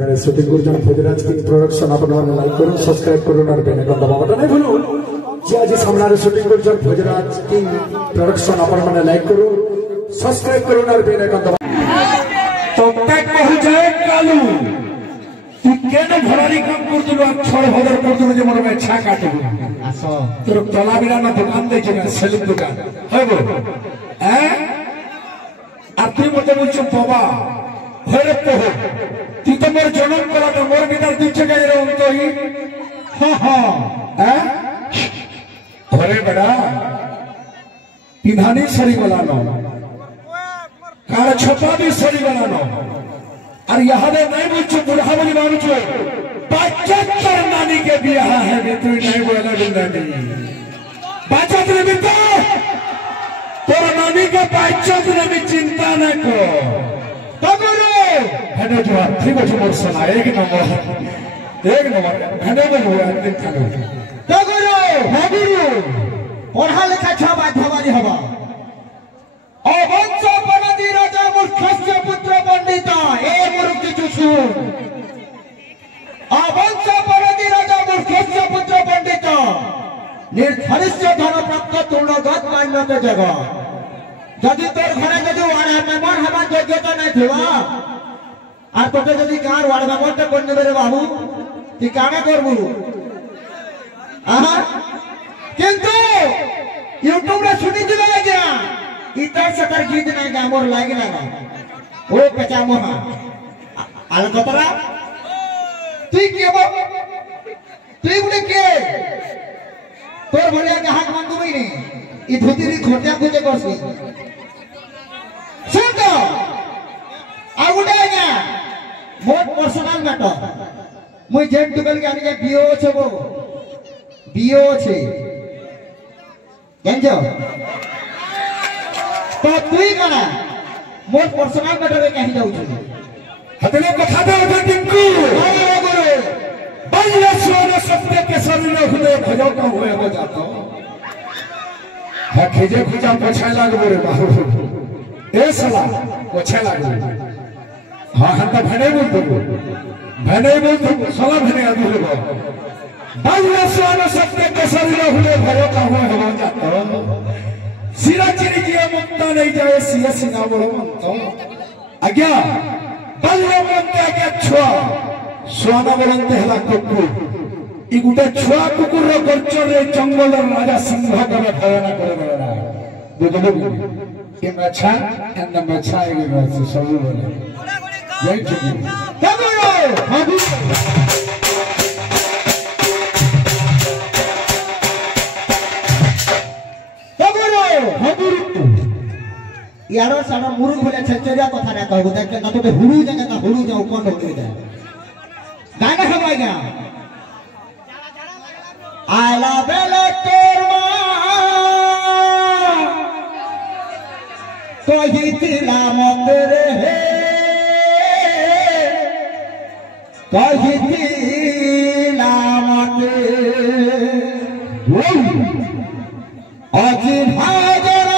shooting করছেন ফেদিরাজ king production আপনারা like করুন সাবস্ক্রাইব করুন আর বেল আইকন দবাওয়াটা নাই ভুলুন যে আজ সামনে শুটিং করছেন ফেদিরাজ কিং প্রোডাকশন আপনারা লাইক করুন সাবস্ক্রাইব করুন আর বেল আইকন দবাওয়া তো ট্যাগ কহু যায় কালু তুই কেন ভরারি কাম করতুল আর ছড় ভদর করতুল যে মনে হয় ছা কাটু আসো তোর তলা বিরানা দোকান দেইছে না সেলুন দোকান হইবো হ্যাঁ আর তুই মতে বলছো বাবা ভৈরব কহ তুই তো মোর জনম করা তো মোর বিনার দুই টাকা এরকম তো হ্যাঁ ঘরে বেড়া পিধানি সরি বলানো কার ছপা भी সরি বলানো আর ইহাদে নাই বলছো বুড়া বলি মানুষ 75 নানি के बियाह है रे তুই নাই বলা বিন্দানি বাঁচাত রে বিন্দা তোর নানি के 75 রে চিন্তা না কর तगुरु हेडो जोहार ठीक আছে মোর সোনা এক নম্বর হেডো বলবো একদিন খালো तगुरु হগুরু পড়া লেখা ছবা ধবারি হবা অবংশ বনদি রাজা মূর্খস্য পুত্র পণ্ডিত এ মোর কিছু শুন অবংশ বনদি রাজা মূর্খস্য পুত্র পণ্ডিত নির্ধারিত ধনপ্রাপ্ত তূর্ণগত মান্যত জগৎ যদি তোর ঘরে যদি ওয়ার্ড মেম্বার হবার যোগ্যতা নাই থিবা আর তোকে যদি কার ওয়ার্ড মেম্বারটা করে নেবে রে বাবু তুই কামে করবু কিন্তু ইউটিউব রে শুনি দিলে যা ইতার সকার গীত নাই গামর লাগি না ও পেচা মহা আল কতরা তুই কে তুই বলে কে তোর ভলিয়া গাহাক মানগুবই নি ই ধুতিরি খোটিয়া খুঁজে করছি শুনতো আর উঠে না মোট পার্সোনাল ম্যাটার মুই যেন টুবেল কে আনিকে বিও আছে গো বিও আছে জানছো তো তুই কানা মোট পার্সোনাল ম্যাটারে কাহি যাউছ হাতেলে কথা দে ওটা টিঙ্কু ও গুরু বাইরে সোনা সত্যে কে শরীর খুলে ভজো কা हुए हो जाता है खिजे खुजा पछाय लागबो रे बाबू ए साला पछाय लागबो हां हम तो भने बोल साला भने आदि होबो बाइला सोना सत्य के शरीर हुए भयो का हुए हो जाता सिरा चिरी जिया मुक्ता नहीं जाए सिया सिंगा बोलो मंतो आज्ञा बाइला मंते के छुआ सोना बोलते हला कुकुर इ गुटे छुआ कुकुर रो गोचर रे जंगल राजा सिंह का भयाना करे बेड़ा बुझलो के मछा एंड मछा के बस सब बोले जय चुकी तगड़ो हाबू तगड़ो हाबू यारो सारा मुरुग भले छचरिया कथा ना कहबो देख ना तो हुरु जगह का हुरु जाऊ कोन होके जाए गाना हवाएगा आला बेला तोर कही तिला मत रे कही तिला मत अजी हाजर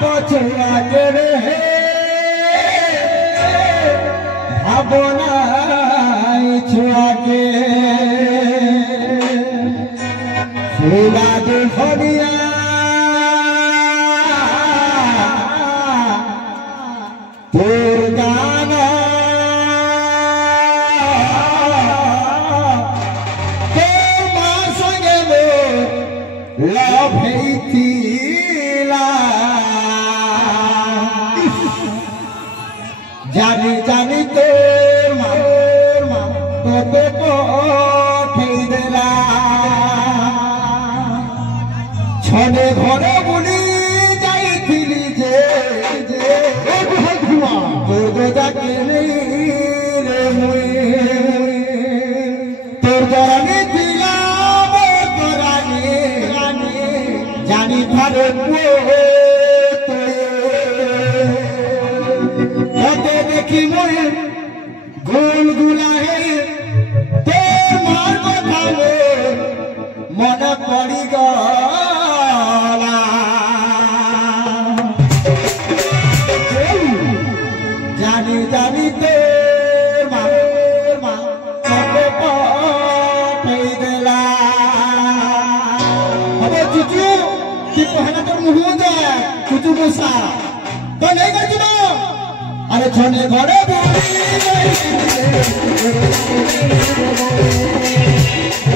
पछुआ के रे भावना छुआ के फूला दे हरिया तोर गाना तोर मां संगे मो लव हेतिला जानी जानी तोर मां तो को ठेदेला छने घरे बुली जाइथिली जे ए बुहा तोर गोजा के नहीं रे मुई तोर जरानी दिला मोर जरानी जानी थारे पुओ तोरे देखी मुई गोल गुलाहे ते मार कथा मन पड़ी गला জানি জানি তো चुचू ती पहना तर मुहू दे चुचू गुस्सा तो नहीं कर चुनो अरे छोने घोड़े बोली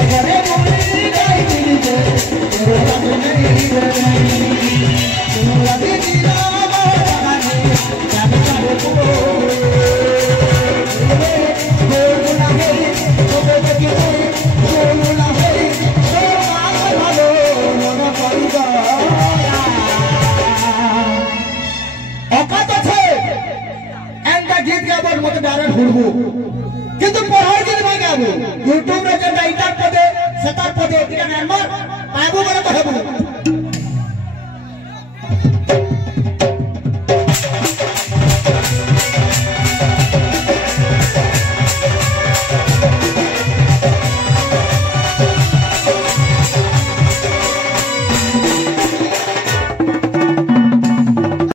घोड़े बोली नहीं मिली दे नहीं तुम लगी दीना बागाने जाने जाने को बोलना है तो बेटी बोलना है गीत गाबो मत डायरेक्ट हुड़बो किंतु पढ़ार गीत भाई गाबो यूट्यूब रे जे राइटर पदे सतार पदे तिका नंबर पाबो बड़ा कहबो